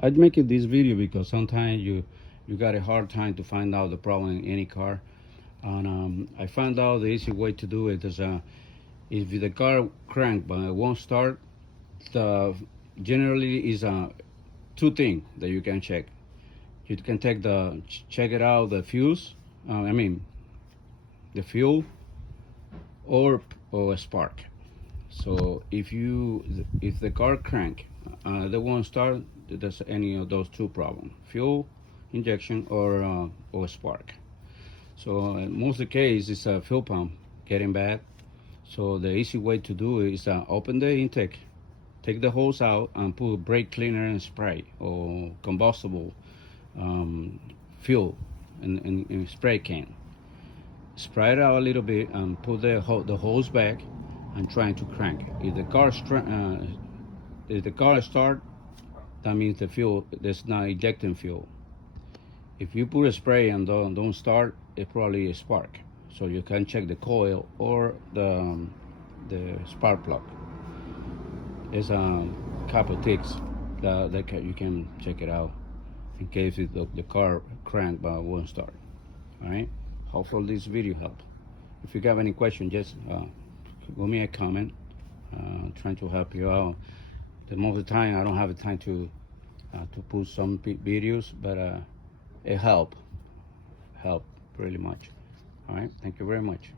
I'd make it this video because sometimes you got a hard time to find out the problem in any car, and I found out the easy way to do it is if the car crank but it won't start, the generally is two things that you can check. You can check it out the fuse, I mean the fuel or a spark. So if the car crank, they won't start. There's any of those two problems: fuel injection or spark. So most of the case is a fuel pump getting bad. So the easy way to do it is open the intake, take the hose out, and put brake cleaner and spray or combustible fuel in spray can. Spray it out a little bit and put the hose back and trying to crank. If the car start, that means the fuel there's not ejecting fuel. If you put a spray and don't start, it probably a spark. So you can check the coil or the spark plug. It's a couple of ticks that you can check it out in case the car crank but won't start. All right. Hopefully this video helped. If you have any question, just give me a comment. Trying to help you out. The most of the time I don't have the time to put some videos, but it help really much. All right. Thank you very much.